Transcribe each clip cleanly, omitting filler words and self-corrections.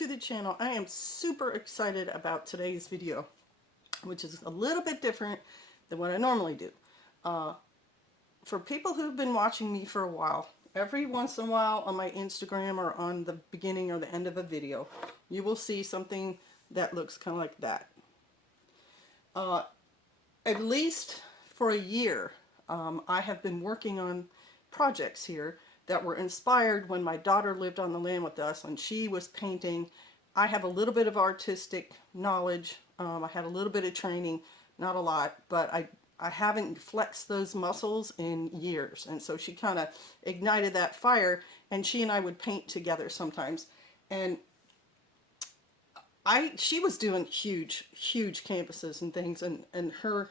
to the channel. I am super excited about today's video, which is a little bit different than what I normally do. For people who've been watching me for a while, every once in a while on my Instagram or on the beginning or the end of a video, you will see something that looks kind of like that. At least for a year, I have been working on projects here that were inspired when my daughter lived on the land with us and she was painting. I have a little bit of artistic knowledge. I had a little bit of training, not a lot, but I haven't flexed those muscles in years. And so she kind of ignited that fire, and she and I would paint together sometimes. And she was doing huge canvases and things, and her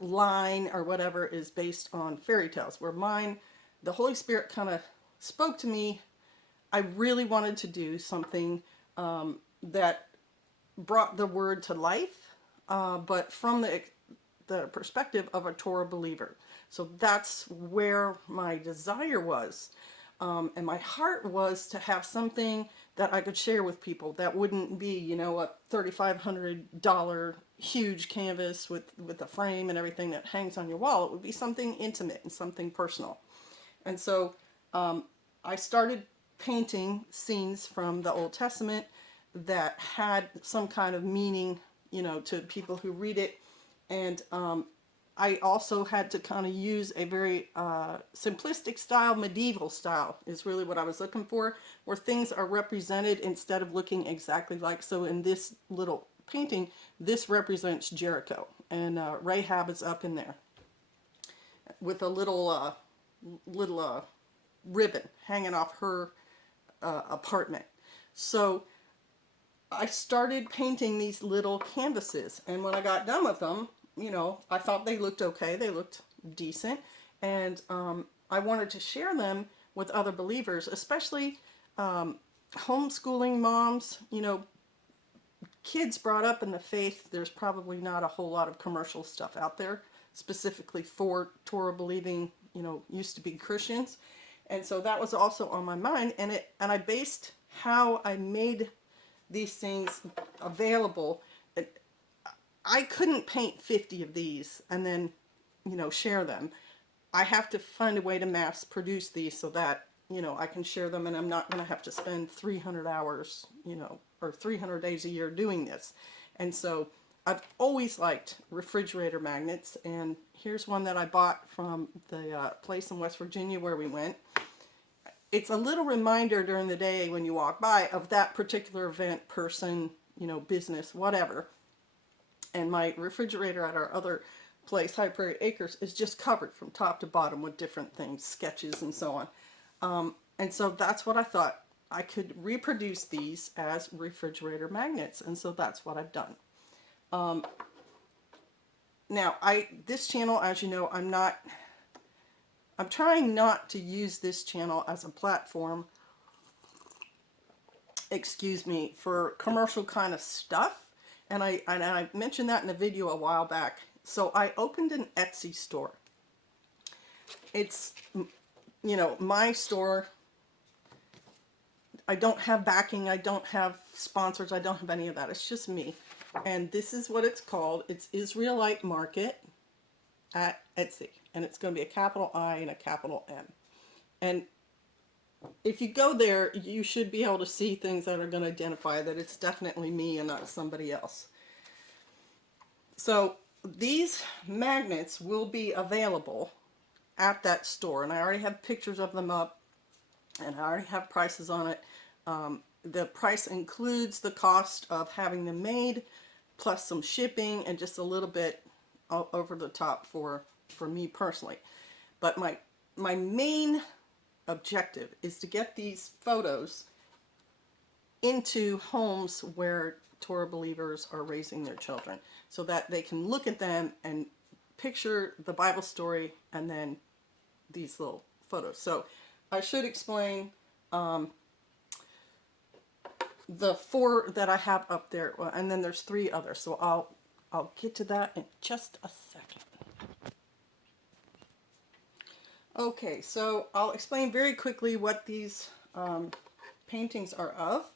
line or whatever is based on fairy tales, where mine, the Holy Spirit kind of spoke to me. I really wanted to do something that brought the word to life, but from the perspective of a Torah believer. So that's where my desire was. And my heart was to have something that I could share with people that wouldn't be, you know, a $3,500 huge canvas with a frame and everything that hangs on your wall. It would be something intimate and something personal. And so I started painting scenes from the Old Testament that had some kind of meaning, you know, to people who read it. And I also had to kind of use a very simplistic style, medieval style is really what I was looking for, where things are represented instead of looking exactly like. So in this little painting, this represents Jericho, and Rahab is up in there with a little ribbon hanging off her apartment. So I started painting these little canvases, and when I got done with them, you know, I thought they looked okay, they looked decent, and I wanted to share them with other believers, especially homeschooling moms, you know, kids brought up in the faith. There's probably not a whole lot of commercial stuff out there specifically for Torah believing, you know, used to be Christians. And so that was also on my mind, and I based how I made these things available. I couldn't paint 50 of these and then, you know, share them. I have to find a way to mass produce these so that, you know, I can share them, and I'm not going to have to spend 300 hours, you know, or 300 days a year doing this. And so I've always liked refrigerator magnets, and here's one that I bought from the place in West Virginia where we went. It's a little reminder during the day when you walk by of that particular event, person, you know, business, whatever. And my refrigerator at our other place, High Prairie Acres, is just covered from top to bottom with different things, sketches and so on. And so that's what I thought. I could reproduce these as refrigerator magnets, and so that's what I've done. Now, this channel, as you know, I'm trying not to use this channel as a platform, excuse me, for commercial kind of stuff. And I mentioned that in a video a while back. So I opened an Etsy store. It's, you know, my store. I don't have backing. I don't have sponsors. I don't have any of that. It's just me. And this is what it's called. It's Israelite Market at Etsy. And it's going to be a capital I and a capital M. And if you go there, you should be able to see things that are going to identify that it's definitely me and not somebody else. So these magnets will be available at that store, and I already have pictures of them up, and I already have prices on it. The price includes the cost of having them made, plus some shipping, and just a little bit over the top for me personally. But my main objective is to get these photos into homes where Torah believers are raising their children, so that they can look at them and picture the Bible story and then these little photos. So I should explain the 4 that I have up there, and then there's 3 others. So I'll get to that in just a second. Okay, so I'll explain very quickly what these paintings are of.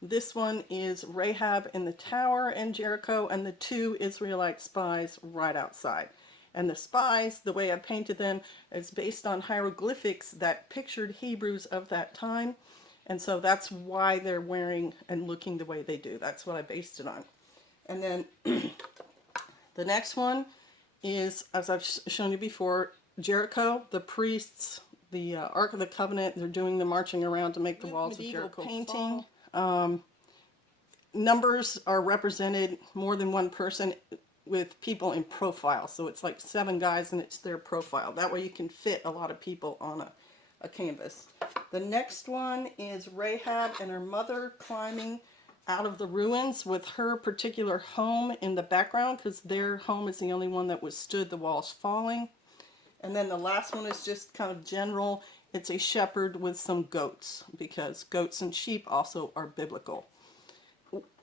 This one is Rahab in the tower in Jericho, and the 2 Israelite spies right outside. And the spies, the way I painted them, is based on hieroglyphics that pictured Hebrews of that time. And so that's why they're wearing and looking the way they do. That's what I based it on. And then the next one is, as I've shown you before, Jericho, the priests, the Ark of the Covenant. They're doing the marching around to make the walls of Jericho painting. Numbers are represented, more than one person, with people in profile. So it's like 7 guys and it's their profile. That way you can fit a lot of people on a canvas. The next one is Rahab and her mother climbing out of the ruins with her particular home in the background, because their home is the only one that withstood the walls falling. And then the last one is just kind of general. It's a shepherd with some goats, because goats and sheep also are biblical.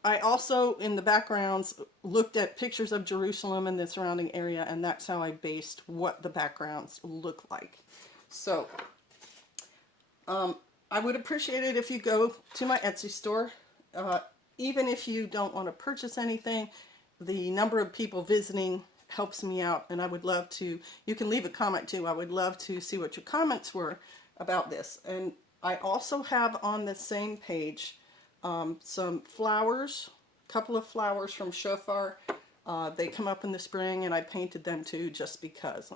I also, in the backgrounds, looked at pictures of Jerusalem and the surrounding area, and that's how I based what the backgrounds look like. So, I would appreciate it if you go to my Etsy store. Even if you don't want to purchase anything, the number of people visiting helps me out, and I would love to, you can leave a comment too. I would love to see what your comments were about this. And I also have on the same page some flowers, a couple of flowers from Shofar. They come up in the spring, and I painted them too just because.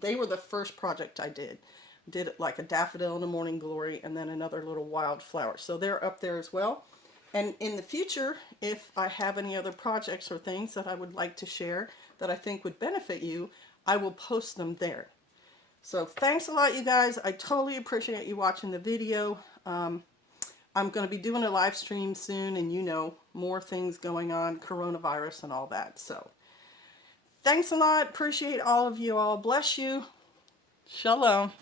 They were the first project I did. Did it like a daffodil in the morning glory, and then another little wildflower. So they're up there as well. And in the future, if I have any other projects or things that I would like to share that I think would benefit you, I will post them there. So thanks a lot, you guys. I totally appreciate you watching the video. I'm going to be doing a live stream soon, and you know, more things going on, coronavirus and all that. So thanks a lot. Appreciate all of you all. Bless you. Shalom.